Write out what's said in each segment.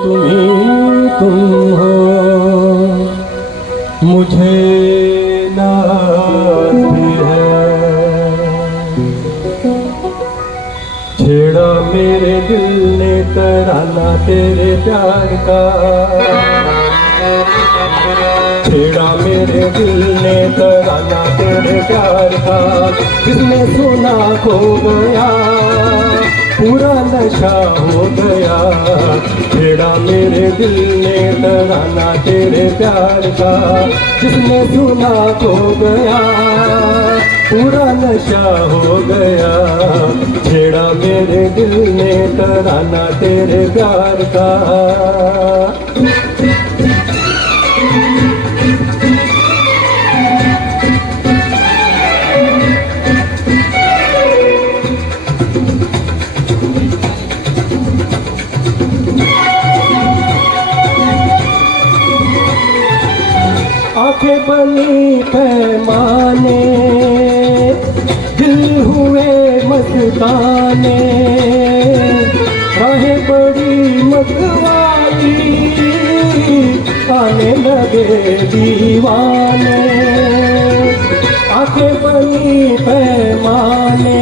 तुम्ही तुम हो मुझे नाज भी है, छेड़ा मेरे दिल ने तराना तेरे प्यार का, छेड़ा मेरे दिल ने तराना तेरे प्यार का, जिसने सुना खो गया पूरा नशा हो गया, छेड़ा मेरे दिल ने तराना तेरे प्यार का, जिसने सुना खो गया पूरा नशा हो गया, छेड़ा मेरे दिल ने तराना तेरे प्यार का। आंखें बनी पैमाने दिल हुए मस्ताने, राहें बड़ी मतवाली आने लगे दीवाने, आंखें बनी पैमाने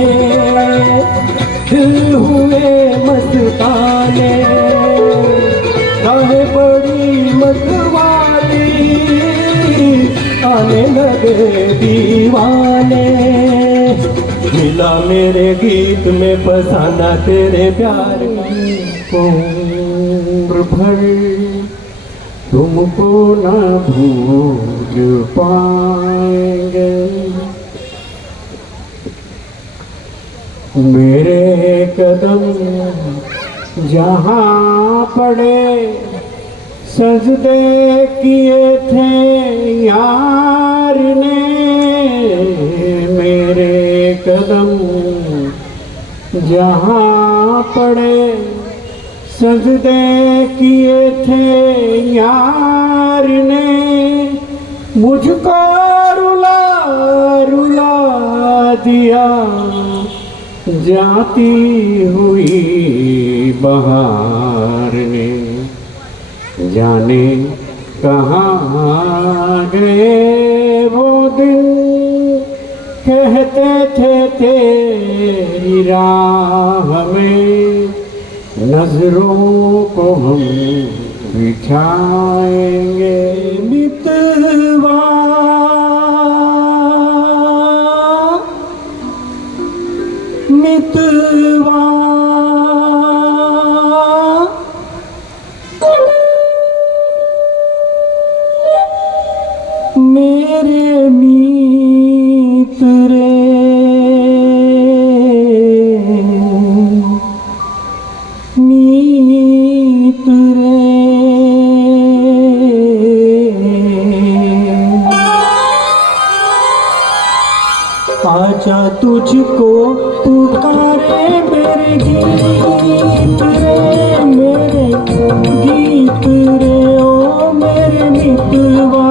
दिल हुए मस्ताने, राहें बड़ी मतवाली आने लगे दीवाने, मिला मेरे गीत में फसाना तेरे प्यार की उम्र भर, तुमको ना भूल पाएंगे, मेरे कदम जहाँ पड़े सजदे किए थे यार ने, मेरे कदम जहाँ पड़े सजदे किए थे यार ने, मुझको रुला रुला दिया जाती हुई बहार ने, जाने कहाँ गए वो दिन कहते थे तेरी राह में नजरों को हम बिछाएंगे, मितवा मितवा मेरे मीत रे, मीत रे, आजा तुझको पुकारे मेरे गीत रे, मेरे गीत रे, ओ मेरे मितवा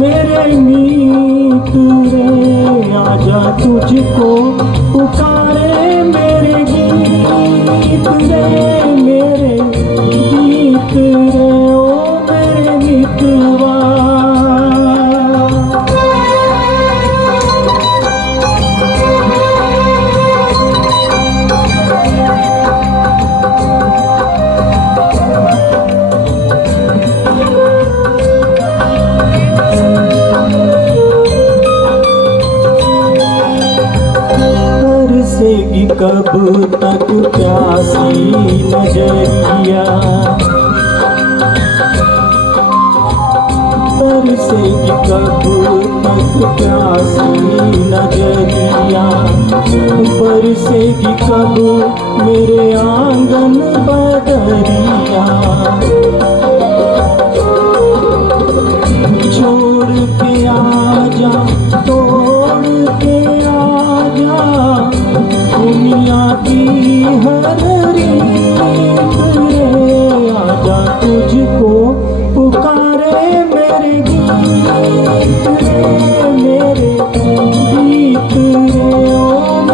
मेरे मीत रे, आजा तुझको पुकारे मेरे गीत रे, मेरे गीत रे, ओ मेरे मितवा। तरसेगी कब तक प्यासी नजरिया, तरसेगी कब तक प्यासी नजरिया, बरसेगी कब मेरे आंगन बदरिया, छोड़ के आजा तोड़ के आजा दुनिया की हर रीत रे, आजा तुझको पुकारे मेरे गीत रे, मेरे गीत रे, ओ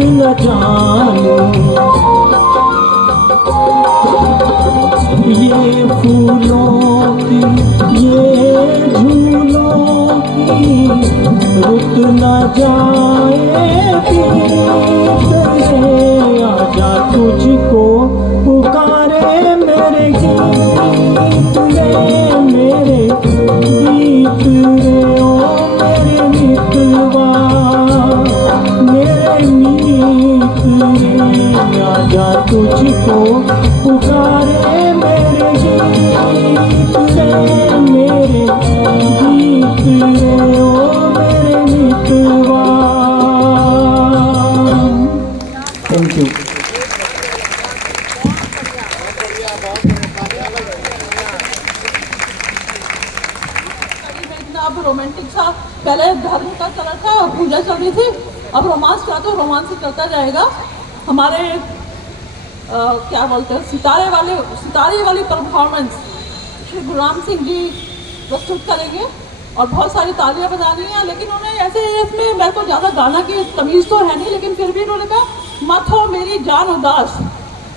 न जानूं। ये फूलों की ये झूलों की रुक न जाए प्रीत रे। आजा तुझको पुकारे मेरे गीत रे, मेरे गीत रे, ओ मेरे मितवा, मेरे मीत रे। आजा तुझको पुकारे मेरे गीत रे, मेरे गीत रे, ओ मेरे मितवा। Thank you. अब रोमांटिक सा, पहले धर्म का चल रहा था और पूजा चल रही थी, अब रोमांस का तो रोमांस ही चलता जाएगा। हमारे क्या बोलते हैं, सितारे वाली परफॉर्मेंस श्री गुरुराम सिंह जी प्रस्तुत करेंगे और बहुत सारी तालियां बजानी है। लेकिन उन्हें ऐसे इसमें मेरे को ज़्यादा गाना की तमीज़ तो है नहीं, लेकिन फिर भी उन्होंने कहा मत हो मेरी जान उदास,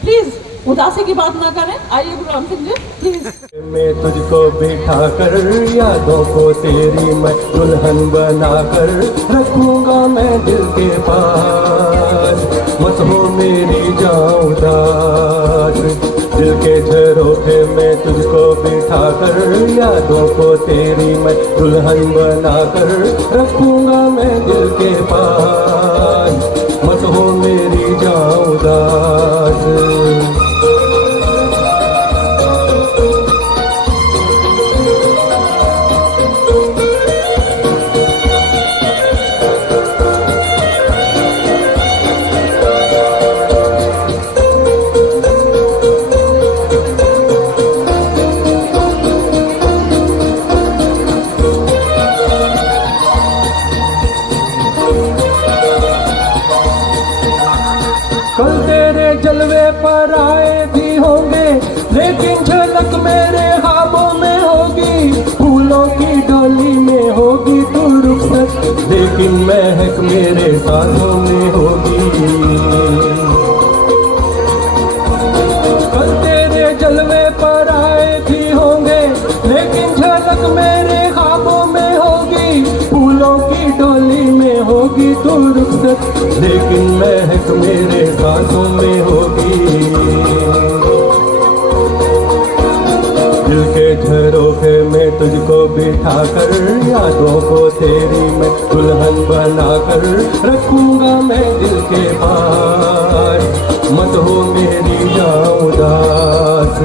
प्लीज़ उदासी की बात ना करें। आइए गुरुराम सिंह जी प्लीज़। मैं तुझको बिठा कर यादों को तेरी मैं दुल्हन बना कर रखूंगा मैं दिल के पास। मत हो मेरी जान उदास, दिल के झरोखे में तुझको बिठा कर यादों को तेरी मैं दुल्हन बना कर रखूंगा मैं दिल के पास। मत हो मेरी जान उदास। कल तेरे जलवे पर आए भी होंगे, लेकिन झलक मेरे ख्वाबों में होगी। फूलों की डोली में होगी तू रुखसत, लेकिन महक मेरे सांसों में होगी। कल तेरे जलवे पर आए भी होंगे, लेकिन झलक मेरे ख्वाबों में होगी। फूलों की डोली में होगी तू रुखसत, लेकिन महक मेरे सांसों में होगी। दिल के झरोखे में तुझको बिठा कर यादों को तेरी मैं दुल्हन बना कर रखूंगा मैं दिल के पास। मत हो मेरी जान उदास।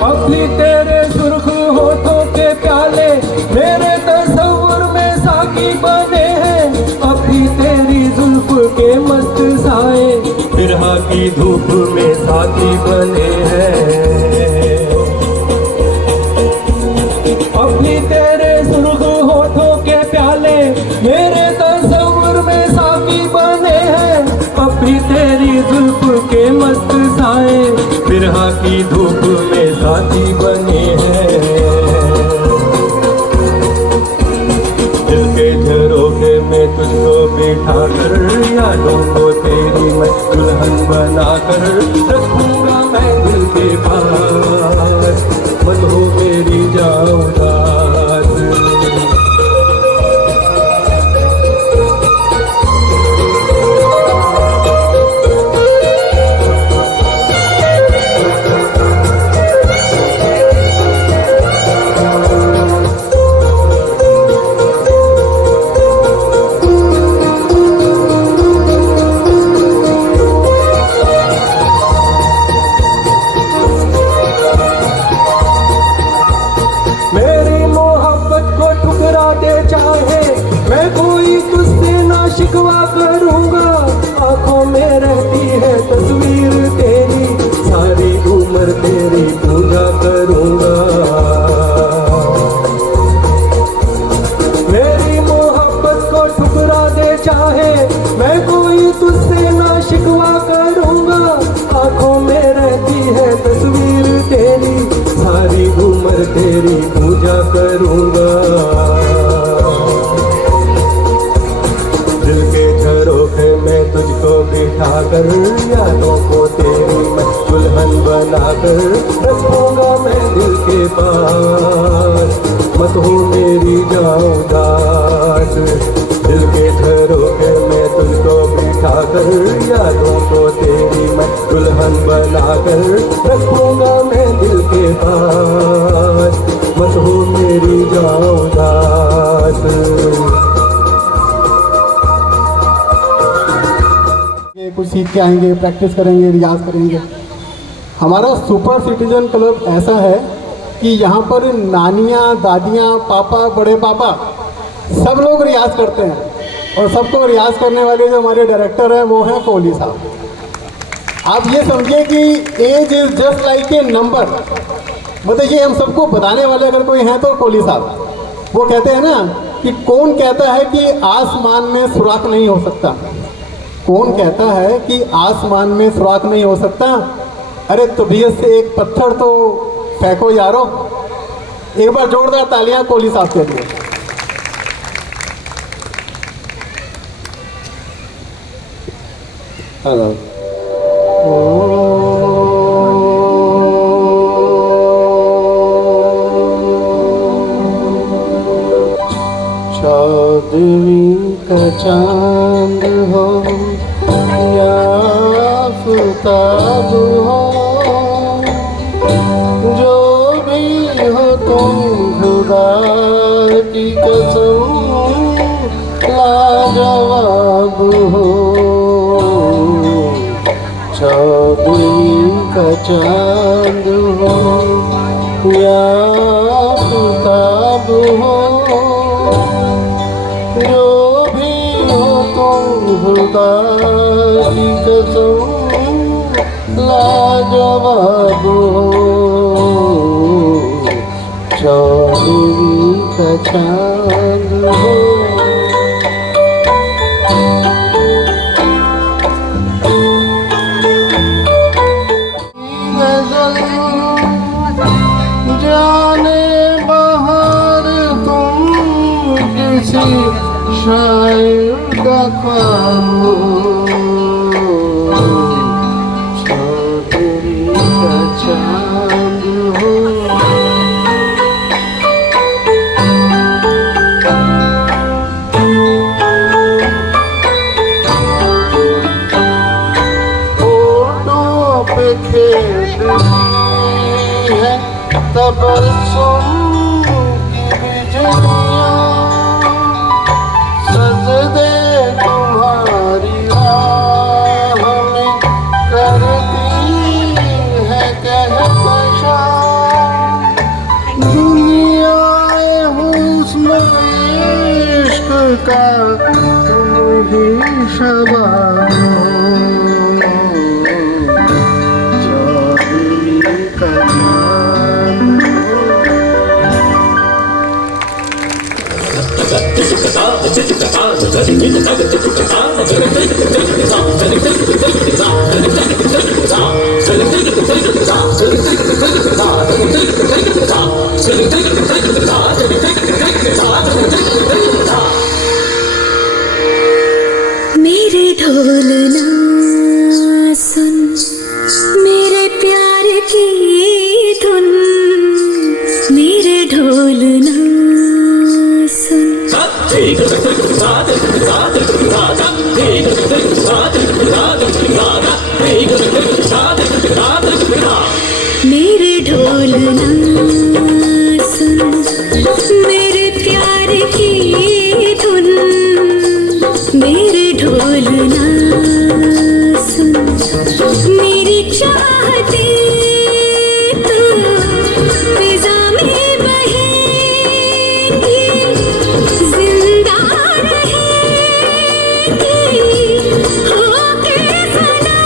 अभी तेरे सुर्ख होठों के प्याले मेरे तस्वुर में साकी बने हैं। अभी तेरी जुल्फ के मस्त साए बिरहा की धूप में साथी बने हैं। अभी तेरे सुर्ख होठों के प्याले मेरे तस्वुर में साकी बने हैं। अभी तेरी जुल्फ के मस्त साए बिरहा की धूप में साथी बने हैं। दिल के झरोखे में तुझको बिठा कर यादों को तेरी मैं दुल्हन बना कर रखूंगा मैं दिल के पास। मत हो मेरी जान उदास। मेरी यादों को तेरी मैं दुल्हन बनाकर रखूंगा मैं दिल के पास। मत हो मेरी जाऊं उदास, दिल के झरोखे में तुझको बिठा कर यादों को तेरी मैं दुल्हन बनाकर रखूंगा मैं दिल के पास। मत हो मेरी जाऊं उदास। कुछ सीख के आएंगे, प्रैक्टिस करेंगे, रियाज करेंगे। हमारा सुपर सिटीजन क्लब ऐसा है कि यहाँ पर नानियाँ, दादियाँ, पापा, बड़े पापा सब लोग रियाज करते हैं और सबको रियाज करने वाले जो हमारे डायरेक्टर हैं वो हैं कोहली साहब। आप ये समझिए कि age is just like a number, मतलब ये हम सबको बताने वाले अगर कोई हैं तो कोहली साहब। वो कहते हैं ना कि कौन कहता है कि आसमान में सुराख नहीं हो सकता, कौन कहता है कि आसमान में सुराख नहीं हो सकता। अरे तबीयत से एक पत्थर तो फेंको यारो। एक बार जोरदार तालियां कोहली साहब के लिए। हेलो। चौदहवीं का चांद हो या आफताब हो, जो भी हो तुम खुदा की कसम लाजवाब हो। चौदहवीं का चांद हो या आफताब हो, जो भी हो तुम खुदा की कसम लाजवाब हो। चौदहवीं का चांद हो। जाने बाहर तुम किसी शायर का ख्वाब हो। चौदहवीं का चांद हो। फोटो पे खेलती है तबस्सुम की बिजलियाँ, सजदे तुम्हारी राह में करती है कहकशां। दुनियाए हुस्न इश्क का तुम ही शबाब हो। चौदहवीं का चांद हो। मेरे ढोल ना सुन, मेरे प्यार की धुन, मेरे ढोल ना सुन। मेरे ढोल ना सुन, मेरे प्यार की धुन, मेरे ढोल ना सुन। मेरी चाहते तो फिजा में बहेगी, जिंदा रहेगी होके फना।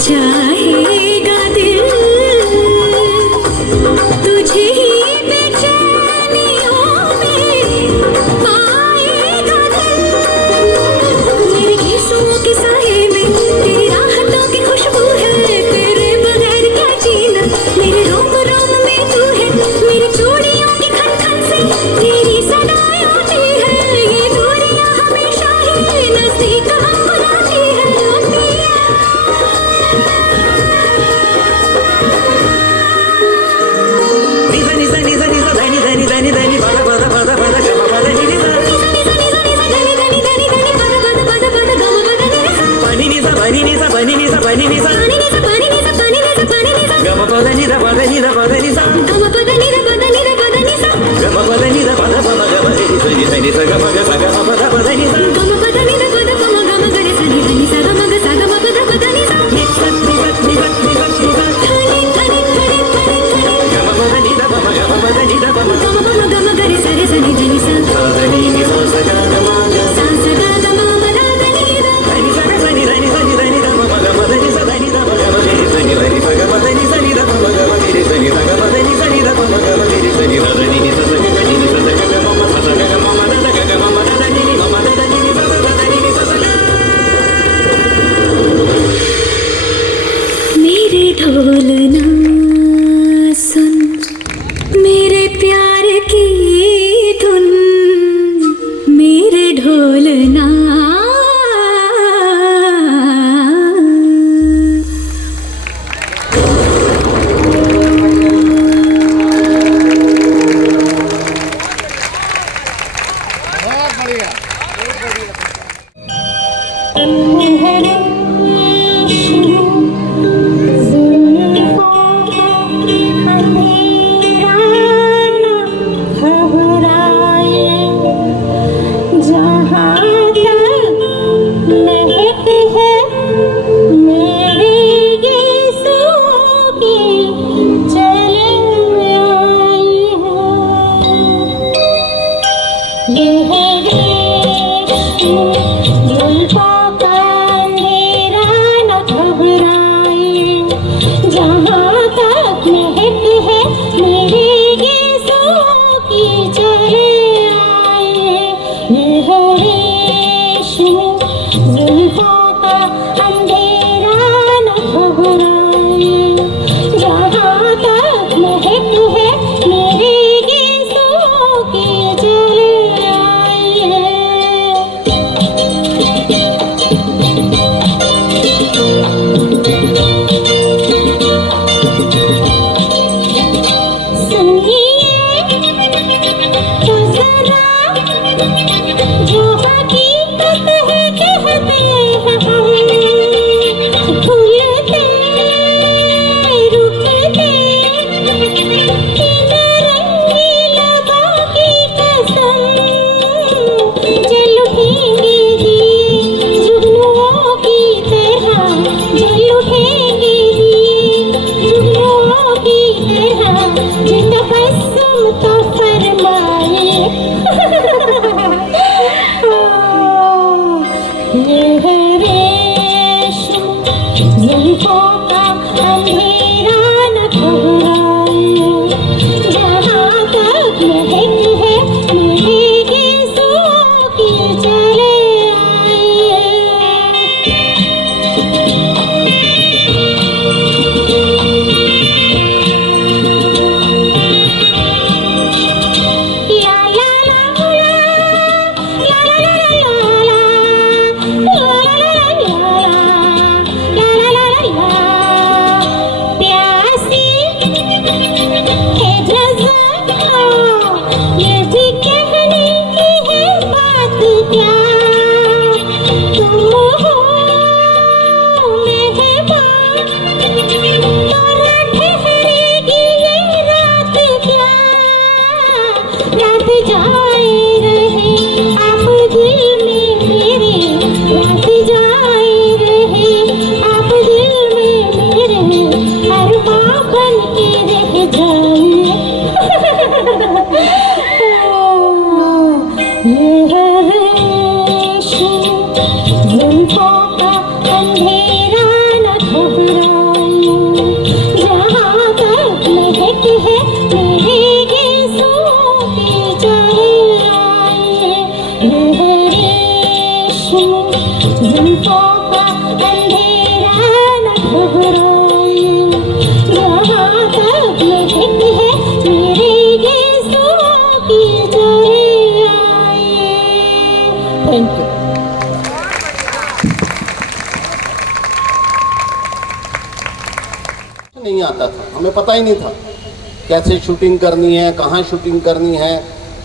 चाहेगा दिल तुझे ही बेचैनियों में पाएगा दिल। मेरे गीतों के साए में तेरी राहतों की खुशबू मेरे ढोलना सुन, मेरे प्यार की धुन, मेरे ढोलना नहीं आता था, हमें पता ही नहीं था कैसे शूटिंग करनी है, कहाँ शूटिंग करनी है।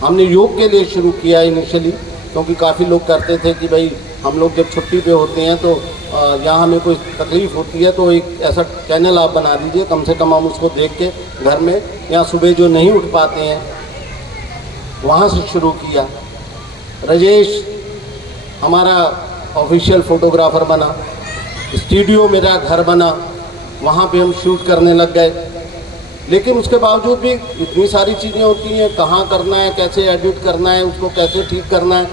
हमने योग के लिए शुरू किया इनिशियली, क्योंकि काफ़ी लोग करते थे कि भाई हम लोग जब छुट्टी पे होते हैं तो या हमें कोई तकलीफ़ होती है तो एक ऐसा चैनल आप बना दीजिए, कम से कम हम उसको देख के घर में, या सुबह जो नहीं उठ पाते हैं वहाँ से शुरू किया। राजेश हमारा ऑफिशियल फ़ोटोग्राफ़र बना, स्टूडियो मेरा घर बना, वहाँ पे हम शूट करने लग गए। लेकिन उसके बावजूद भी इतनी सारी चीज़ें होती हैं, कहाँ करना है, कैसे एडिट करना है, उसको कैसे ठीक करना है।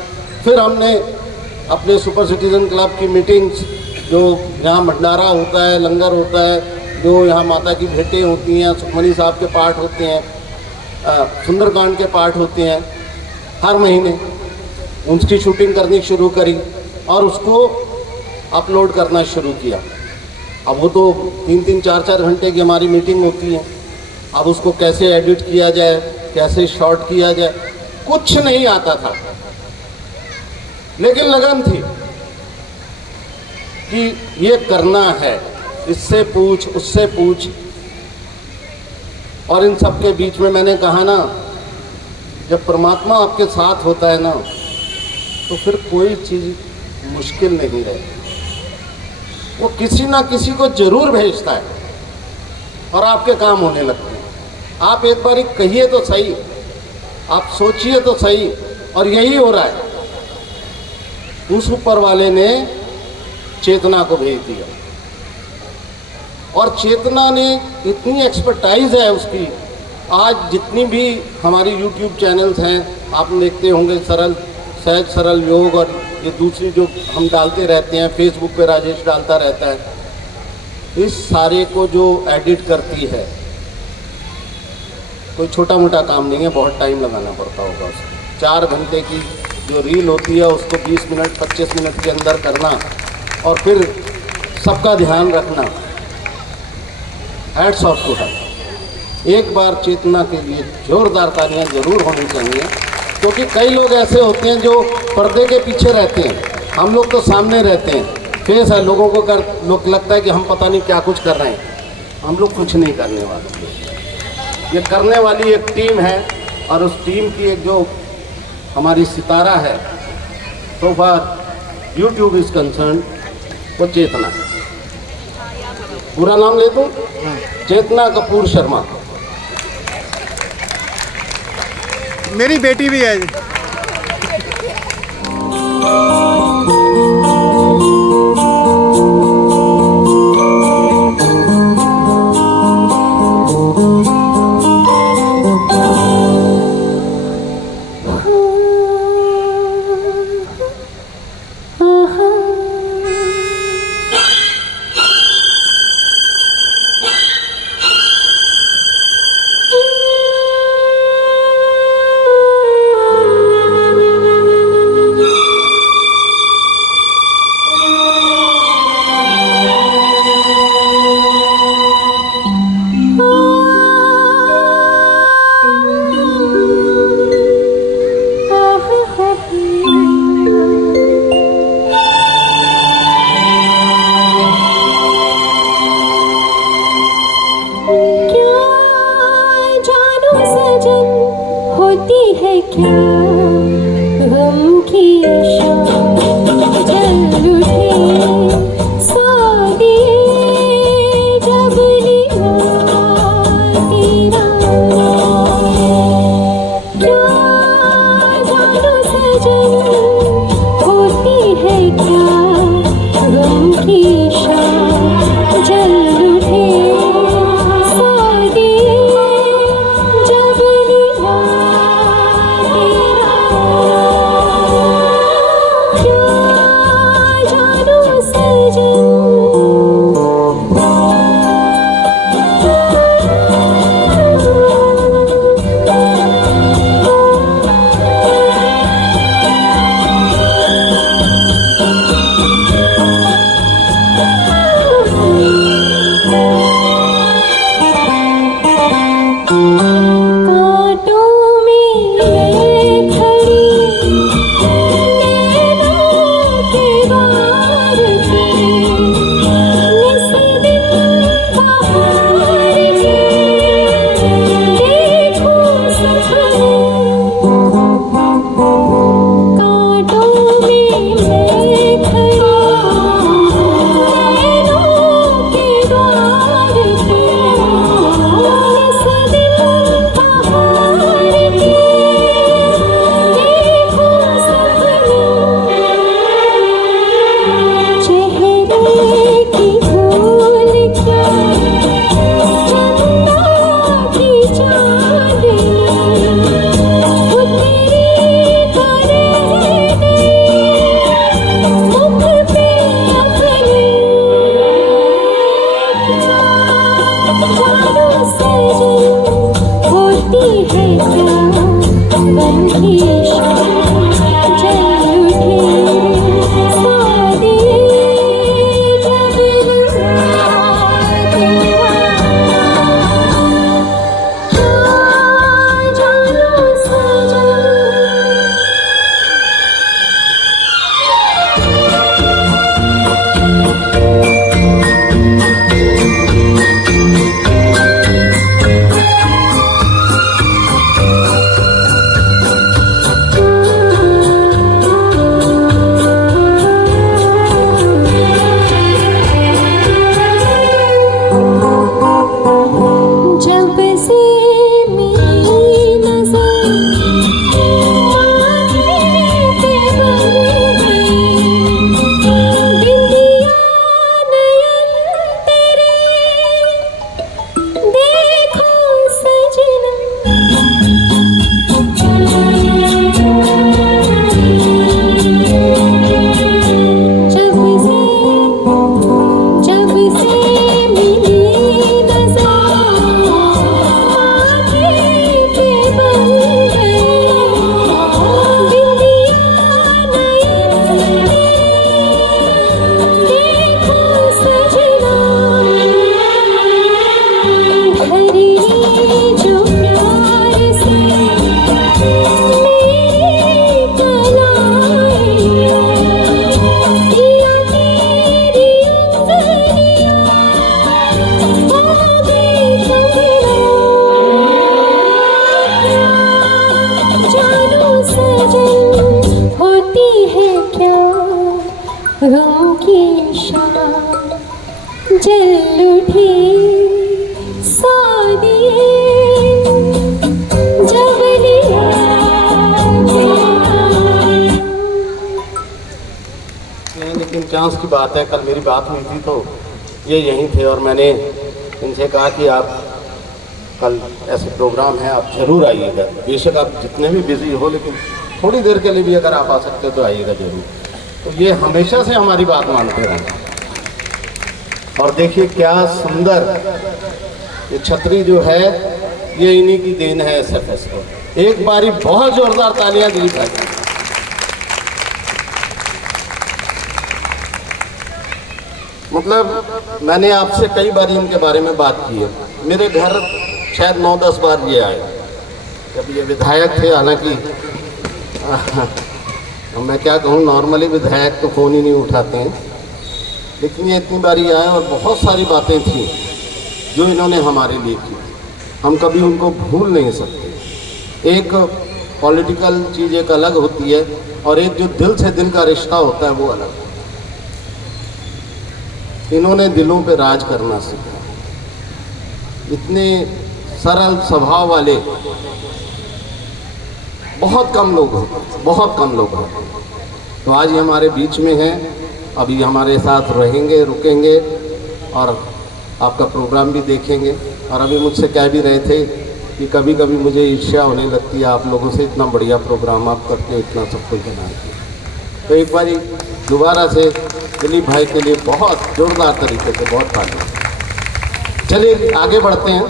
फिर हमने अपने सुपर सिटीज़न क्लब की मीटिंग्स, जो यहाँ भंडारा होता है, लंगर होता है, जो यहाँ माता की भेंटें होती हैं, सुखमनी साहब के पाठ होते हैं, सुंदरकांड के पाठ होते हैं, हर महीने उनकी शूटिंग करनी शुरू करी और उसको अपलोड करना शुरू किया। अब वो तो 3-3, 4-4 घंटे की हमारी मीटिंग होती है। अब उसको कैसे एडिट किया जाए, कैसे शॉर्ट किया जाए, कुछ नहीं आता था, लेकिन लगन थी कि ये करना है, इससे पूछ उससे पूछ। और इन सब के बीच में मैंने कहा ना, जब परमात्मा आपके साथ होता है ना, तो फिर कोई चीज़ मुश्किल नहीं रहती। वो किसी ना किसी को जरूर भेजता है और आपके काम होने लगते हैं। आप एक बार कहिए तो सही, आप सोचिए तो सही, और यही हो रहा है। उस ऊपर वाले ने चेतना को भेज दिया, और चेतना ने इतनी एक्सपर्टाइज है उसकी। आज जितनी भी हमारी YouTube चैनल्स हैं, आप देखते होंगे, सहज सरल योग, और ये दूसरी जो हम डालते रहते हैं, फेसबुक पे राजेश डालता रहता है। इस सारे को जो एडिट करती है, कोई छोटा मोटा काम नहीं है, बहुत टाइम लगाना पड़ता होगा उसको। 4 घंटे की जो रील होती है उसको 20 मिनट 25 मिनट के अंदर करना, और फिर सबका ध्यान रखना। Hats off to her. एक बार चेतना के लिए जोरदार तालियां जरूर होनी चाहिए, क्योंकि कई लोग ऐसे होते हैं जो पर्दे के पीछे रहते हैं, हम लोग तो सामने रहते हैं। फेस है, लोगों को लोग लगता है कि हम पता नहीं क्या कुछ कर रहे हैं। हम लोग कुछ नहीं करने वाले, ये करने वाली एक टीम है, और उस टीम की एक जो हमारी सितारा है, so far YouTube is concerned, वो चेतना है। पूरा नाम ले दूं? चेतना कपूर शर्मा। मेरी बेटी भी है। होती है क्या गम की शाम जल उठे सादे जब जानो सजन। जब से मेरी नजर माथे पे बन गई, बिंदिया नयन तेरे देखो सजना। जब से मिली नजर माथे पे बन गई, बिंदिया नयन देखो सजना। भरी जो प्यार से मेरी कलाइयाँ, दिया तेरी अंजलियाँ हो गई कंगना। जानो सजन होती है क्या गम की शाम जल उठी सादिए जब लिया लेकिन चांस की बात है, कल मेरी बात हुई थी तो ये यहीं थे और मैंने इनसे कहा कि आप कल ऐसे प्रोग्राम है, आप जरूर आइएगा। बेशक आप जितने भी बिजी हो, लेकिन थोड़ी देर के लिए भी अगर आप आ सकते हो तो आइएगा जरूर। तो ये हमेशा से हमारी बात मानते रहे। और देखिए क्या सुंदर ये छतरी जो है, ये इन्हीं की देन है SFS को। एक बारी बहुत जोरदार तालियां दी भाई। मतलब मैंने आपसे कई बार इनके बारे में बात की है। मेरे घर शायद 9-10 बार ये आए जब ये विधायक थे। हालांकि मैं क्या कहूँ, नॉर्मली विधायक तो फ़ोन ही नहीं उठाते हैं, लेकिन ये इतनी बारी आए और बहुत सारी बातें थी जो इन्होंने हमारे लिए की। हम कभी उनको भूल नहीं सकते। एक पॉलिटिकल चीज़ एक अलग होती है और एक जो दिल से दिल का रिश्ता होता है वो अलग। इन्होंने दिलों पे राज करना सीखा। इतने सरल स्वभाव वाले बहुत कम लोग हैं, बहुत कम लोग हैं। तो आज ये हमारे बीच में हैं, अभी हमारे साथ रहेंगे, रुकेंगे और आपका प्रोग्राम भी देखेंगे। और अभी मुझसे कह भी रहे थे कि कभी कभी मुझे ईर्ष्या होने लगती है आप लोगों से, इतना बढ़िया प्रोग्राम आप करते, इतना सब कुछ बनाते। तो एक बारी दोबारा से दिलीप भाई के लिए बहुत जोरदार तरीके से बहुत तालियां। चलिए आगे बढ़ते हैं।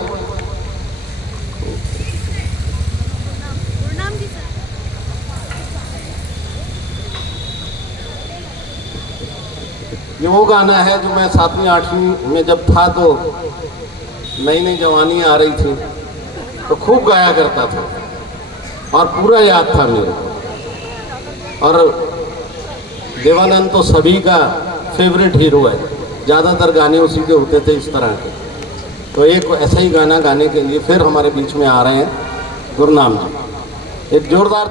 ये वो गाना है जो मैं 7वीं 8वीं में जब था तो नई नई जवानी आ रही थी तो खूब गाया करता था और पूरा याद था मेरे को। और देवानंद तो सभी का फेवरेट हीरो है, ज़्यादातर गाने उसी के होते थे इस तरह के। तो एक ऐसा ही गाना गाने के लिए फिर हमारे बीच में आ रहे हैं गुरनाम जी। एक जोरदार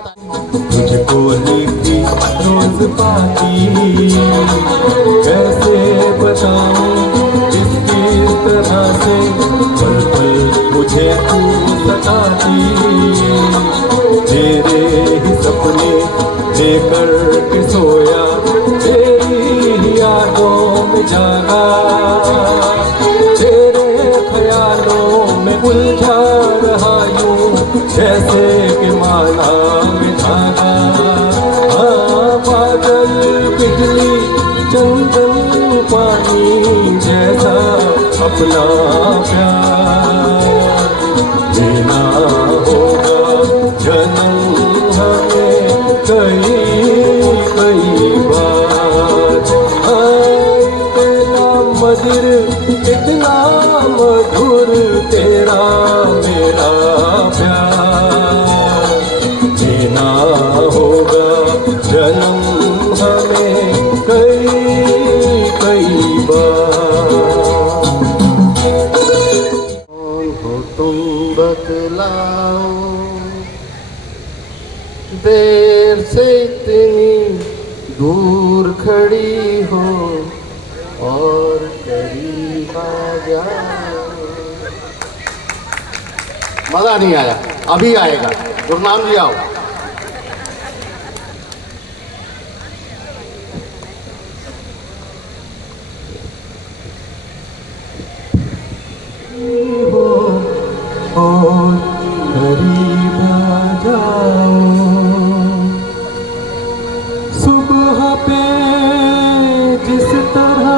तुझको लिखी रोज पाती, कैसे बताऊं किस तरह से पल पल मुझे तू सताती। तेरे ही सपने लेकर के सोया, तेरी ही यादों में जागा, तेरे ख्यालों में उलझा रहा यूं जैसे कि माला में धागा। हाँ बादल बिजली चंदन पानी जैसा अपना प्यार। जीना होगा जन्म हमें कई कई बार। इतना मधुर इतना मधुर तेरा मेरा प्यार। जीना होगा जन्म हमें कई कई बार। कौन हो तुम बतलाओ, देर से इतनी दूर खड़ी हो और करीब आ जाओ। मजा नहीं आया, अभी आएगा। गुरनाम जी आओ। और करीब आ जाओ। सुबह पे जिस तरह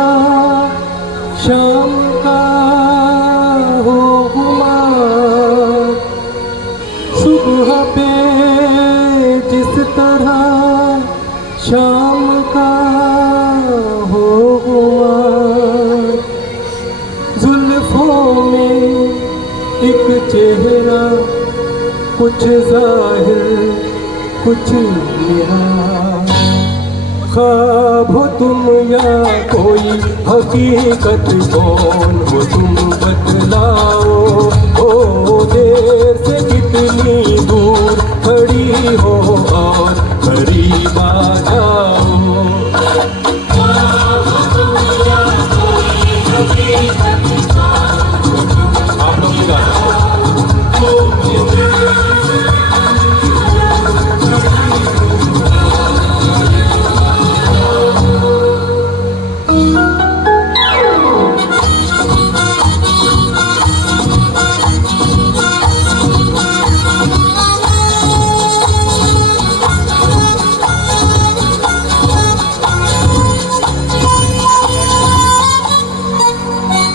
शाम का हो खुमार। सुबह पे जिस तरह शाम का हो खुमार। जुल्फों में एक चेहरा कुछ जाहिर कुछ निहार। ख्वाब हो तुम या कोई हकीकत, कौन हो तुम बतलाओ। ओ देर से कितनी दूर खड़ी हो और करीब आ जाओ। आप लोग भी गा सकते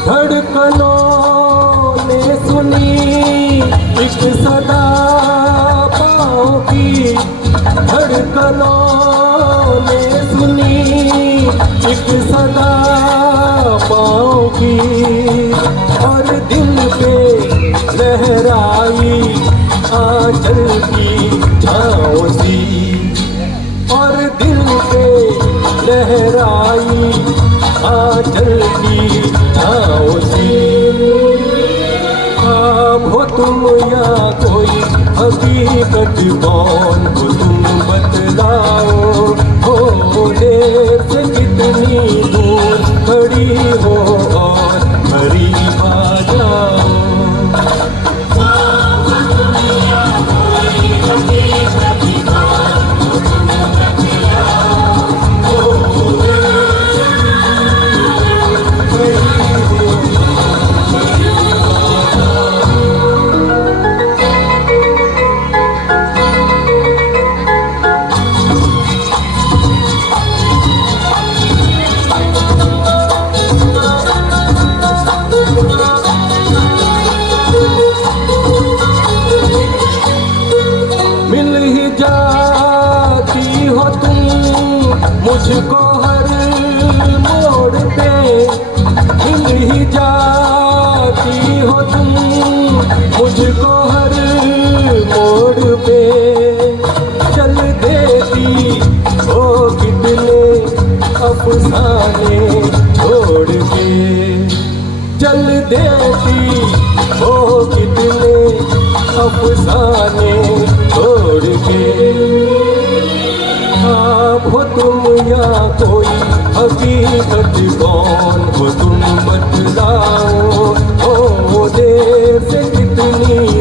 धड़कनों ने सुनी एक सदा पाँव की। धड़कनों ने सुनी एक सदा पाँव की। और दिल पे लहराई आंचल की छाँव सी। और दिल पे लहराई आंचल की छाँव सी। ख्वाब हो तुम या कोई हकीकत, कौन हो तुम बतलाओ। हो देर से कितनी दूर खड़ी हो और करीब आ जाओ। मिल ही जाती हो तुम मुझको हर मोड़ पे। मिल ही जाती हो तुम मुझको हर मोड़ पे। चल देती हो कितने अफसाने छोड़ के। चल देती हो कितने अफसाने छोड़ के। ख्वाब हो तुम या कोई हकीकत, कौन हो तुम बतलाओ। ओ देर से कितनी